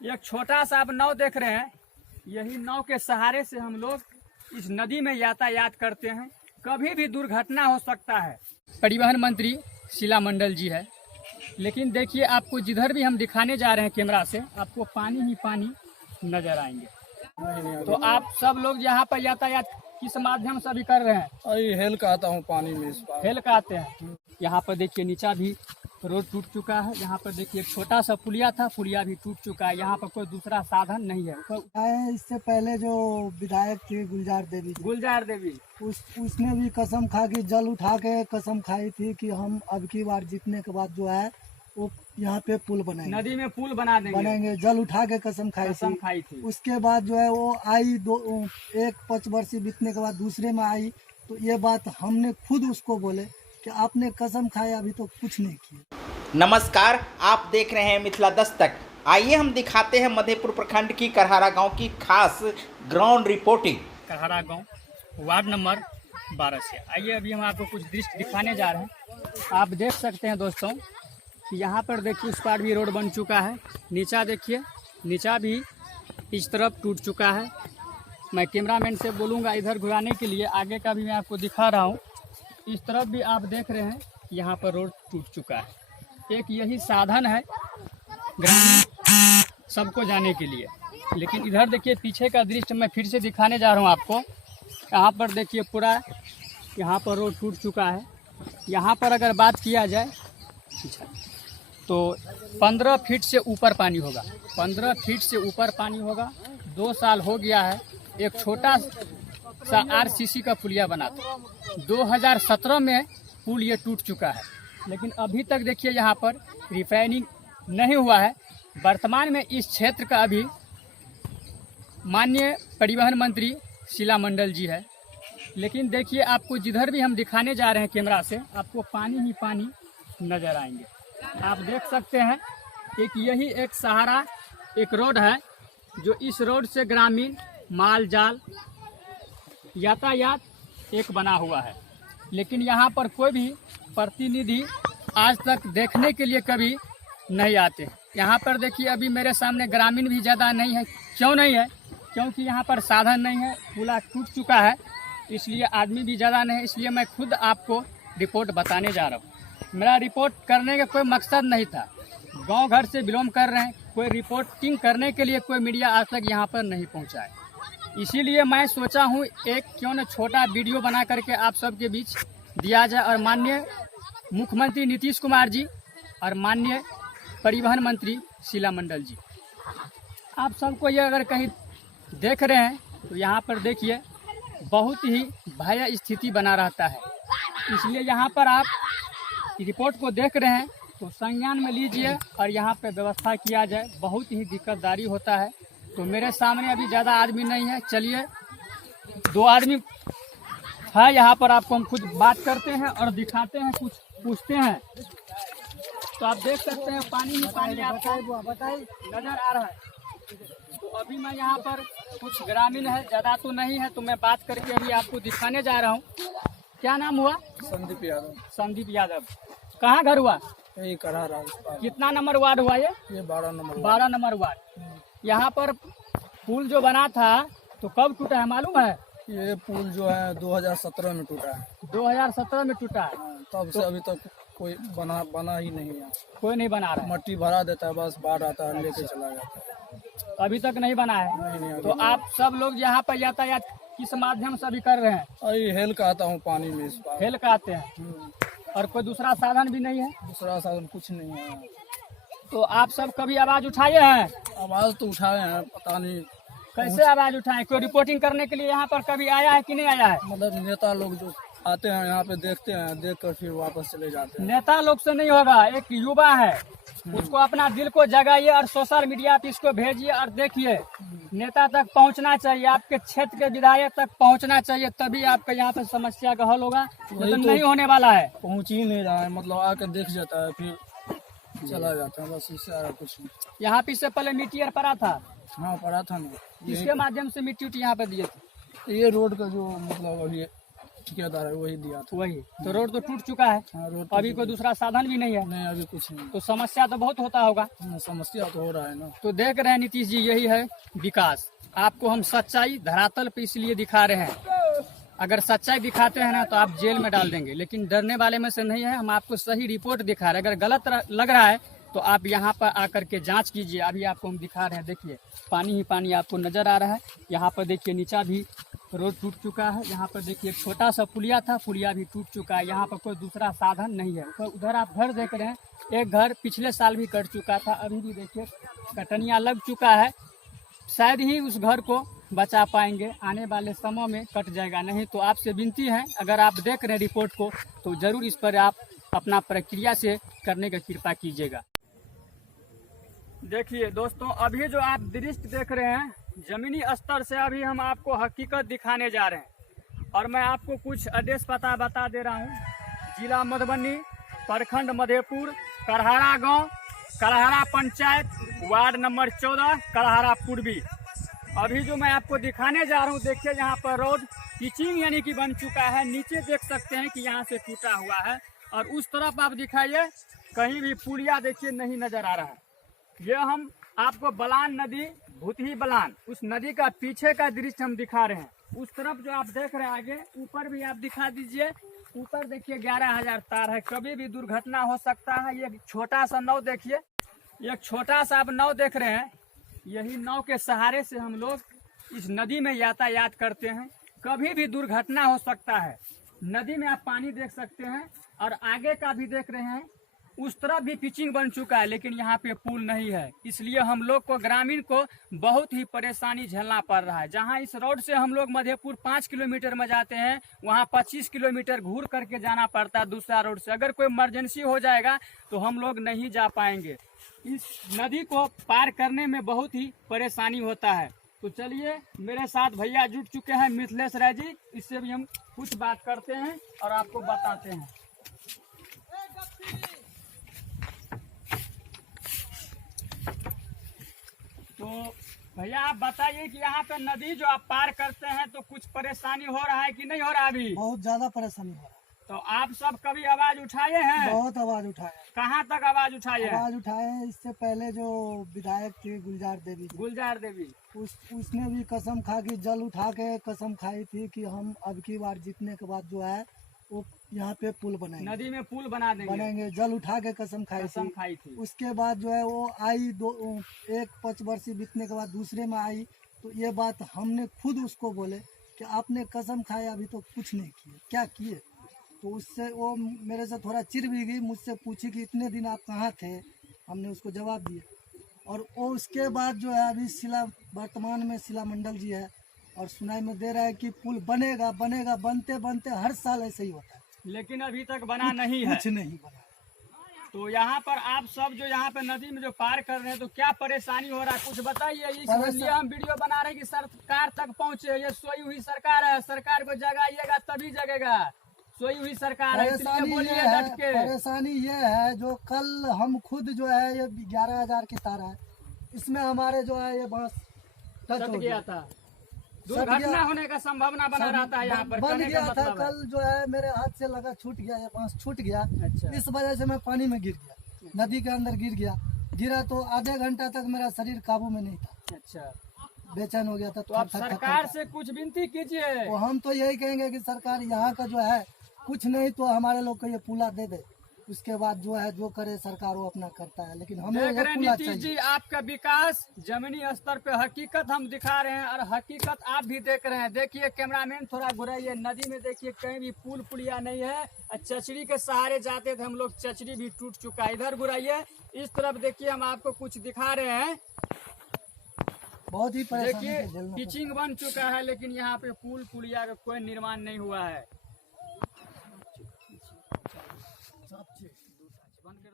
एक छोटा सा आप नाव देख रहे हैं। यही नाव के सहारे से हम लोग इस नदी में यातायात करते हैं। कभी भी दुर्घटना हो सकता है। परिवहन मंत्री शीला मंडल जी है, लेकिन देखिए आपको जिधर भी हम दिखाने जा रहे हैं कैमरा से, आपको पानी ही पानी नजर आएंगे। तो आप सब लोग यहाँ पर यातायात किस माध्यम से अभी कर रहे हैं? अरे हेल का आता हूँ पानी में, इस बार हेल का आते हैं। यहाँ पर देखिए नीचा भी रोड टूट चुका है। यहाँ पर देखिए एक छोटा सा पुलिया था, पुलिया भी टूट चुका है। यहाँ पर कोई दूसरा साधन नहीं है। इससे पहले जो विधायक थी गुलजार देवी, उसने भी कसम खा के जल उठा के कसम खाई थी कि हम अब की बार जीतने के बाद जो है वो यहाँ पे पुल बनाएंगे, नदी में पुल बनाएंगे। जल उठा के कसम खाई थी। उसके बाद जो है वो आई एक 5 वर्ष बीतने के बाद दूसरे में आई, तो ये बात हमने खुद उसको बोले कि आपने कसम खाए, अभी तो कुछ नहीं किया। नमस्कार, आप देख रहे हैं मिथिला दस्तक। आइए हम दिखाते हैं मधेपुर प्रखंड की करहरा गांव की खास ग्राउंड रिपोर्टिंग। करहरा गांव वार्ड नंबर 12 से आइए अभी हम आपको कुछ दृश्य दिखाने जा रहे हैं। आप देख सकते हैं दोस्तों कि यहाँ पर देखिए उस पार भी रोड बन चुका है। नीचा देखिए, नीचा भी इस तरफ टूट चुका है। मैं कैमरामैन से बोलूँगा इधर घुराने के लिए, आगे का भी मैं आपको दिखा रहा हूँ। इस तरफ भी आप देख रहे हैं यहाँ पर रोड टूट चुका है। एक यही साधन है ग्रामीण सबको जाने के लिए। लेकिन इधर देखिए पीछे का दृश्य मैं फिर से दिखाने जा रहा हूँ आपको। यहाँ पर देखिए पूरा यहाँ पर रोड टूट चुका है। यहाँ पर अगर बात किया जाए तो 15 फीट से ऊपर पानी होगा। 15 फीट से ऊपर पानी होगा। 2 साल हो गया है। एक छोटा सा आरसीसी का पुलिया बना था। 2017 में पुल ये टूट चुका है, लेकिन अभी तक देखिए यहाँ पर रिपेयरिंग नहीं हुआ है। वर्तमान में इस क्षेत्र का अभी माननीय परिवहन मंत्री शीला मंडल जी है, लेकिन देखिए आपको जिधर भी हम दिखाने जा रहे हैं कैमरा से, आपको पानी ही पानी नजर आएंगे। आप देख सकते हैं एक यही एक सहारा एक रोड है, जो इस रोड से ग्रामीण माल जाल यातायात एक बना हुआ है। लेकिन यहाँ पर कोई भी प्रतिनिधि आज तक देखने के लिए कभी नहीं आते। यहाँ पर देखिए अभी मेरे सामने ग्रामीण भी ज़्यादा नहीं है। क्यों नहीं है? क्योंकि यहाँ पर साधन नहीं है, पुला टूट चुका है, इसलिए आदमी भी ज़्यादा नहीं है। इसलिए मैं खुद आपको रिपोर्ट बताने जा रहा हूँ। मेरा रिपोर्ट करने का कोई मकसद नहीं था। गांव घर से बिलोंग कर रहे हैं, कोई रिपोर्टिंग करने के लिए कोई मीडिया आज तक यहाँ पर नहीं पहुँचा है। इसीलिए मैं सोचा हूँ एक क्यों न छोटा वीडियो बना करके आप सबके बीच दिया जाए, और माननीय मुख्यमंत्री नीतीश कुमार जी और माननीय परिवहन मंत्री शीला मंडल जी, आप सबको ये अगर कहीं देख रहे हैं तो यहाँ पर देखिए बहुत ही भय स्थिति बना रहता है। इसलिए यहाँ पर आप रिपोर्ट को देख रहे हैं तो संज्ञान में लीजिए और यहाँ पे व्यवस्था किया जाए। बहुत ही दिक्कतदारी होता है। तो मेरे सामने अभी ज़्यादा आदमी नहीं है, चलिए 2 आदमी है यहाँ पर, आपको हम खुद बात करते हैं और दिखाते हैं, कुछ पूछते हैं। तो आप देख सकते हैं पानी ही पानी आपको नजर आ रहा है। तो अभी मैं यहाँ पर कुछ ग्रामीण है, ज़्यादा तो नहीं है, तो मैं बात करके अभी आपको दिखाने जा रहा हूँ। क्या नाम हुआ? संदीप यादव। कहाँ घर हुआ? यही करहरा। कितना नंबर वार्ड हुआ ये? 12 नंबर वार्ड। यहाँ पर पुल जो बना था तो कब टूटा है मालूम है? ये पुल जो है 2017 में टूटा है। 2017 में टूटा है। तब से अभी तक कोई बना ही नहीं है। कोई नहीं बना रहा है। मट्टी भरा देता है, बस बाढ़ आता है लेके चला जाता है। अभी तक नहीं बना है। नहीं, तो आप सब लोग यहाँ पर यातायात किस माध्यम से अभी कर रहे हैं? अरे हेल का आता हूँ पानी में, इस बार हेल का आते हैं। और कोई दूसरा साधन भी नहीं है? दूसरा साधन कुछ नहीं है। तो आप सब कभी आवाज उठाए हैं? आवाज तो उठाए हैं, पता नहीं कैसे आवाज उठाए। कोई रिपोर्टिंग करने के लिए यहाँ पर कभी आया है कि नहीं आया है? मतलब नेता लोग जो आते हैं यहाँ पे देखते हैं, देख कर फिर वापस चले जाते हैं। नेता लोग से नहीं होगा, एक युवा है, उसको अपना दिल को जगाइए और सोशल मीडिया पे इसको भेजिए और देखिए। नेता तक पहुंचना चाहिए, आपके क्षेत्र के विधायक तक पहुंचना चाहिए, तभी आपका यहाँ पे समस्या का हल होगा। तो नहीं होने वाला है। पहुंच ही नहीं रहा है, मतलब आकर देख जाता है फिर चला जाता है, बस इससे आगे कुछ नहीं। यहाँ पे इससे पहले मिट्टी और पड़ा था। हाँ पड़ा था ना। इसके माध्यम से मिट्टी उट्टी यहाँ पे दिए थे। ये रोड का जो मतलब अभी ठेकेदार है वही दिया था। वही तो रोड तो टूट चुका है, हाँ, रोड अभी कोई दूसरा साधन भी नहीं है, नहीं अभी कुछ नहीं। तो समस्या तो बहुत होता होगा। समस्या तो हो रहा है ना। तो देख रहे हैं नीतीश जी, यही है विकास। आपको हम सच्चाई धरातल पे इसलिए दिखा रहे हैं, अगर सच्चाई दिखाते हैं ना तो आप जेल में डाल देंगे, लेकिन डरने वाले में से नहीं है। हम आपको सही रिपोर्ट दिखा रहे हैं, अगर गलत लग रहा है तो आप यहाँ पर आकर के जांच कीजिए। अभी आपको हम दिखा रहे हैं, देखिए पानी ही पानी आपको नजर आ रहा है। यहाँ पर देखिए नीचा भी रोड टूट चुका है। यहाँ पर देखिए छोटा सा पुलिया था, पुलिया भी टूट चुका है। यहाँ पर कोई दूसरा साधन नहीं है। तो उधर आप घर देख रहे हैं, एक घर पिछले साल भी कट चुका था, अभी भी देखिए कटनिया लग चुका है। शायद ही उस घर को बचा पाएंगे, आने वाले समय में कट जाएगा। नहीं तो आपसे विनती है, अगर आप देख रहे हैं रिपोर्ट को तो जरूर इस पर आप अपना प्रक्रिया से करने का कृपा कीजिएगा। देखिए दोस्तों, अभी जो आप दृश्य देख रहे हैं, जमीनी स्तर से अभी हम आपको हकीकत दिखाने जा रहे हैं। और मैं आपको कुछ आदेश पता बता दे रहा हूँ। जिला मधुबनी, प्रखंड मधेपुर, करहारा गांव, करहारा पंचायत, वार्ड नंबर 14, करहारा पूर्वी। अभी जो मैं आपको दिखाने जा रहा हूँ, देखिए यहाँ पर रोड पिचिंग यानी कि बन चुका है। नीचे देख सकते हैं कि यहाँ से टूटा हुआ है, और उस तरफ आप दिखाइए, कहीं भी पुलिया देखिए नहीं नजर आ रहा है। ये हम आपको बलान नदी, भूतही बलान, उस नदी का पीछे का दृश्य हम दिखा रहे हैं। उस तरफ जो आप देख रहे हैं आगे, ऊपर भी आप दिखा दीजिए। ऊपर देखिए 11,000 तार है, कभी भी दुर्घटना हो सकता है। ये छोटा सा नाव देखिए, ये छोटा सा आप नाव देख रहे हैं, यही नाव के सहारे से हम लोग इस नदी में यातायात करते हैं। कभी भी दुर्घटना हो सकता है। नदी में आप पानी देख सकते हैं, और आगे का भी देख रहे हैं, उस तरफ भी पिचिंग बन चुका है, लेकिन यहाँ पे पुल नहीं है। इसलिए हम लोग को, ग्रामीण को, बहुत ही परेशानी झेलना पड़ रहा है। जहाँ इस रोड से हम लोग मधेपुर 5 किलोमीटर में जाते हैं, वहाँ 25 किलोमीटर घूर करके जाना पड़ता है दूसरा रोड से। अगर कोई इमरजेंसी हो जाएगा तो हम लोग नहीं जा पाएंगे। इस नदी को पार करने में बहुत ही परेशानी होता है। तो चलिए, मेरे साथ भैया जुट चुके हैं, मिथिलेश राय जी, इससे भी हम कुछ बात करते हैं और आपको बताते हैं। तो भैया आप बताइए कि यहाँ पे नदी जो आप पार करते हैं तो कुछ परेशानी हो रहा है कि नहीं हो रहा अभी? बहुत ज्यादा परेशानी हो रहा है। तो आप सब कभी आवाज उठाए हैं? बहुत आवाज उठाए। कहाँ तक आवाज उठाए हैं? आवाज उठाए हैं। इससे पहले जो विधायक थी गुलजार देवी जी, गुलजार देवी, उसने भी कसम खा के, जल उठा के कसम खाई थी कि हम अब की बार जीतने के बाद जो है वो यहाँ पे पुल बनाएंगे, नदी में पुल बनाएंगे। जल उठा के कसम खाई थी। उसके बाद जो है वो आई, 1 वर्ष बीतने के बाद दूसरे में आई, तो ये बात हमने खुद उसको बोले कि आपने कसम खाया, अभी तो कुछ नहीं किए, क्या किए? तो उससे वो मेरे से थोड़ा चिढ़ भी गई, मुझसे पूछी कि इतने दिन आप कहाँ थे। हमने उसको जवाब दिया। और वो उसके बाद जो है अभी वर्तमान में शिला मंडल जी है, और सुनाई में दे रहा है कि पुल बनेगा, बनते बनते हर साल ऐसे ही होता है, लेकिन अभी तक बना नहीं है। कुछ नहीं बना। तो यहाँ पर आप सब जो यहाँ पे नदी में जो पार कर रहे हैं, तो क्या परेशानी हो रहा है, कुछ बताइए। इसलिए हम वीडियो बना रहे हैं कि सरकार तक पहुँचे। ये सोई हुई सरकार है, सरकार को जगाइएगा तभी जगेगा। सोई हुई सरकार है, इसलिए बोलिए डट के। परेशानी ये है, जो कल हम खुद जो है ये 11,000 की तार है, इसमें हमारे जो है ये बांस टच गया था, दुर्घटना होने का संभावना बना रहता है यहाँ पर। बन गया था कल जो है, मेरे हाथ से लगा, छूट गया, ये बांस छूट गया। अच्छा। इस वजह से मैं पानी में गिर गया, नदी के अंदर गिरा तो आधे घंटा तक मेरा शरीर काबू में नहीं था। अच्छा, बेचैन हो गया था। तो आप सरकार से कुछ विनती कीजिए। तो हम तो यही कहेंगे कि सरकार यहाँ का जो है कुछ नहीं तो हमारे लोग को ये पुला दे दे, उसके बाद जो है जो करे सरकार वो अपना करता है, लेकिन हमें ये पुला नीतीश चाहिए। जी, आपका विकास जमीनी स्तर पे हकीकत हम दिखा रहे हैं, और हकीकत आप भी देख रहे हैं। देखिए कैमरामैन थोड़ा घुराइए, नदी में देखिए कहीं भी पुल पुलिया नहीं है। चचड़ी के सहारे जाते थे हम लोग, चचड़ी भी टूट चुका है। इधर घुराइए, इस तरफ देखिए, हम आपको कुछ दिखा रहे हैं। बहुत ही देखिए पिचिंग बन चुका है, लेकिन यहाँ पे पुल पुलिया का कोई निर्माण नहीं हुआ है। बंद कर